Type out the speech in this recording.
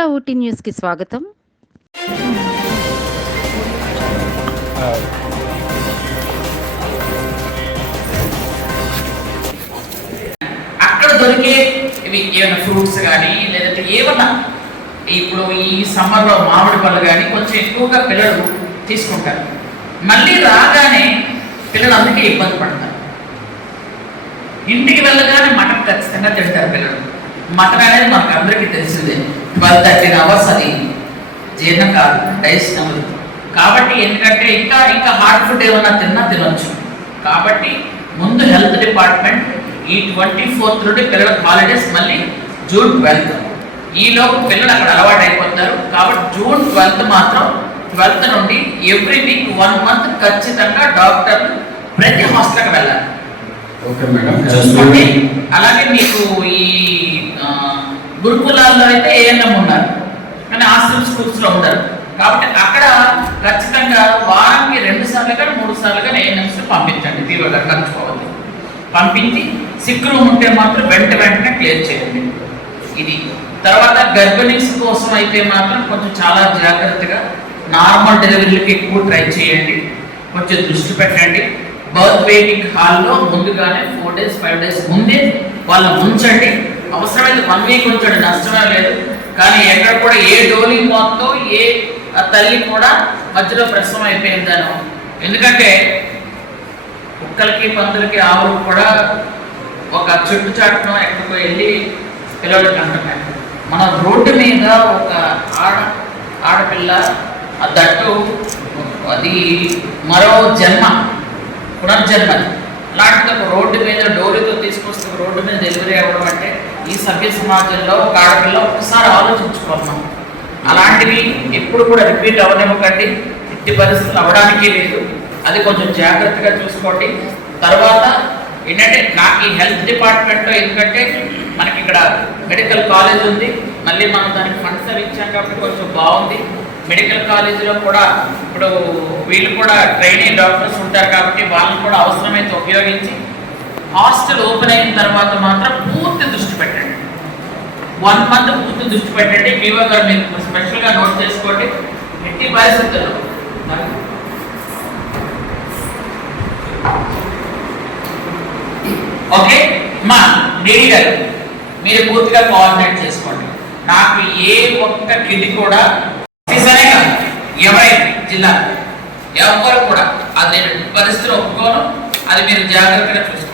మన ఊటీ న్యూస్కి స్వాగతం. అక్కడ దొరికే ఇవి ఏమైనా ఫ్రూట్స్ కానీ లేదంటే ఏమన్నా ఇప్పుడు ఈ సమ్మర్లో మామిడి పళ్ళు కానీ కొంచెం ఎక్కువగా పిల్లలు తీసుకుంటారు. మళ్ళీ రాగానే పిల్లలు అందుకే ఇబ్బంది పడతారు. ఇంటికి వెళ్ళగానే మటన్ ఖచ్చితంగా తింటారు పిల్లలు. మటన్ అనేది మనకు అందరికీ తెలిసిందే, 12-13 hours అది జీర్ణం కాదు, డైజెస్ట్ అవ్వదు. కాబట్టి ఎందుకంటే ఇంకా హార్డ్ ఫుడ్ ఏమన్నా తినొచ్చు. కాబట్టి ముందు హెల్త్ డిపార్ట్మెంట్ ఈ 24th నుండి పిల్లలకు హాలిడేస్, మళ్ళీ June 12th ఈలోపు పిల్లలు అక్కడ అలవాటు అయిపోతారు. కాబట్టి June 12th మాత్రం 12th నుండి ఎవ్రీ వీక్ 1 month ఖచ్చితంగా డాక్టర్లు ప్రతి హాస్టల్కి వెళ్ళాలి. చూసుకోండి. అలాగే మీకు ఈ గురుకులాల్లో అయితే ఏఎన్ఎం ఉన్నారు, కానీ హాస్టల్ స్కూల్స్లో ఉండరు. కాబట్టి అక్కడ ఖచ్చితంగా వారానికి 2 సార్లు కానీ 3 సార్లు కానీ ఏఎన్ఎంస్ పంపించండి. తీవ్రంగా కలుసుకోవాలి. పంపించి సిక్ రూమ్ ఉంటే మాత్రం వెంటనే క్లియర్ చేయండి. ఇది తర్వాత గర్భిణీస్ కోసం అయితే మాత్రం కొంచెం చాలా జాగ్రత్తగా నార్మల్ డెలివరీలకి ఎక్కువ ట్రై చేయండి. కొంచెం దృష్టి పెట్టండి. బర్త్ వెయిటింగ్ హాల్లో ముందుగానే 4 days 5 days ముందే వాళ్ళని ఉంచండి. అవసరమైతే 1 week ఉంచండి, నష్టమే లేదు. కానీ ఎక్కడ కూడా ఏ డోలీ మొత్తం ఏ తల్లి కూడా మధ్యలో ప్రసవం అయిపోయిందను. ఎందుకంటే కుక్కలకి పందులకి ఆవులకు కూడా ఒక చెట్టు చాటును ఎక్కడికో వెళ్ళి పిల్లలకి అంటున్నాయి. మన రోడ్డు మీద ఒక ఆడపిల్ల దట్టు అది మరో జన్మ, పునర్జన్మ. అలాంటిది ఒక రోడ్డు మీద డోరీతో తీసుకొస్తే రోడ్డు మీద డెలివరీ అవ్వడం అంటే ఈ సభ్య సమాజంలో ఒక ఆడపిల్ల ఒకసారి ఆలోచించుకోవాలి. అలాంటివి ఎప్పుడు కూడా రిపీట్ అవ్వనివ్వకండి. ఎట్టి పరిస్థితులు అవ్వడానికి లేదు. అది కొంచెం జాగ్రత్తగా చూసుకోండి. తర్వాత ఏంటంటే నాకు ఈ హెల్త్ డిపార్ట్మెంట్లో ఎందుకంటే మనకి ఇక్కడ మెడికల్ కాలేజ్ ఉంది, మళ్ళీ మనం దానికి ఫండ్స్ అవి ఇచ్చాం కాబట్టి కొంచెం బాగుంది. మెడికల్ కాలేజీలో కూడా ఇప్పుడు వీళ్ళు కూడా ట్రైనింగ్ డాక్టర్స్ ఉంటారు కాబట్టి వాళ్ళని కూడా అవసరమైతే ఉపయోగించి హాస్టల్ ఓపెన్ అయిన తర్వాత మాత్రం పూర్తి దృష్టి పెట్టండి. 1 month పూర్తి దృష్టి పెట్టండి. పీఓ గారు మీరు స్పెషల్గా నోట్ చేసుకోండి. ఎట్టి పరిస్థితుల్లో ఓకే మా డీడీ గారు మీరు పూర్తిగా కోఆర్డినేట్ చేసుకోండి. నాకు ఏ ఒక్క కింది కూడా ఎవరైనా జిల్లా ఎవరు కూడా అది పరిస్థితులు ఒప్పుకోను. అది మీరు జాగ్రత్తగా చూసుకోండి.